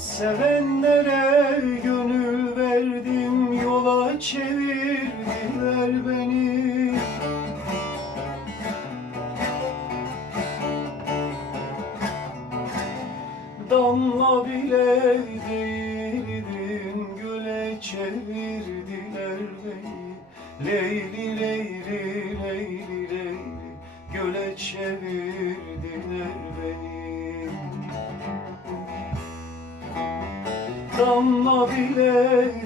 Sevenlere gönül verdim yola çevirdiler beni. Damla bile değildim göle çevirdiler beni. Leyli leyli leyli leyli göle çevirdiler beni Damla bile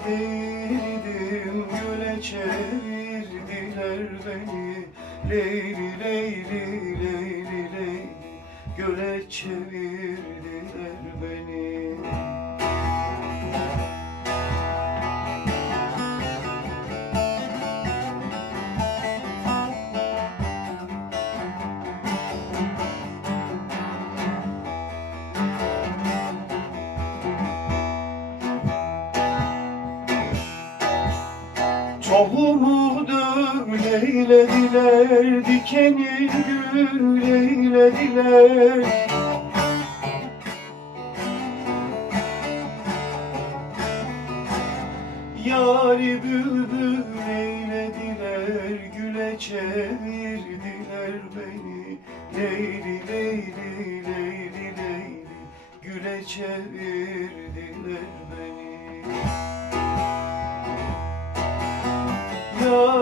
değildim göle çevirdiler beni. Leyli leyli leyli leyli göle çevirdiler Tohumu dövleylediler, dikeni güleylediler Yari bülbül eylediler, güle çevirdiler beni. Leyli leyli leyli leyli, güle çevirdiler beni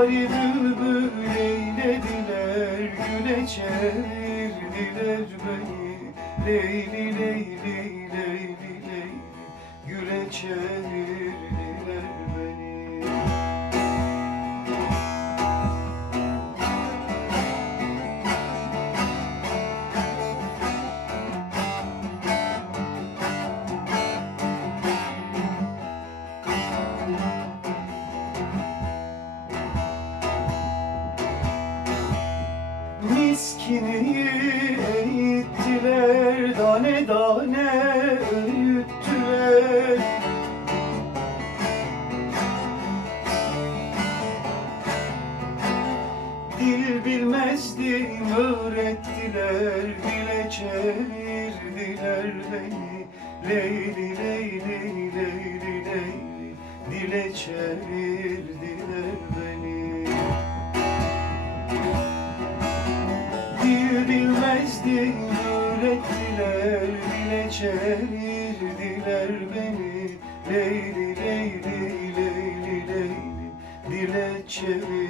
Bülbül eylediler, güle çevirdiler beni. Leyli leyli leyli leyli, güle çevirdiler Miskini eğittiler, tane tane öğüttüler. Dil bilmezdim öğrettiler, dile çevirdiler beni. Leyli leyli leyli leyli, dile çevirdiler beni bilmezdim öğrettiler Dile çevirdiler beni. Leyli leyli leyli leyli Dile çevirdiler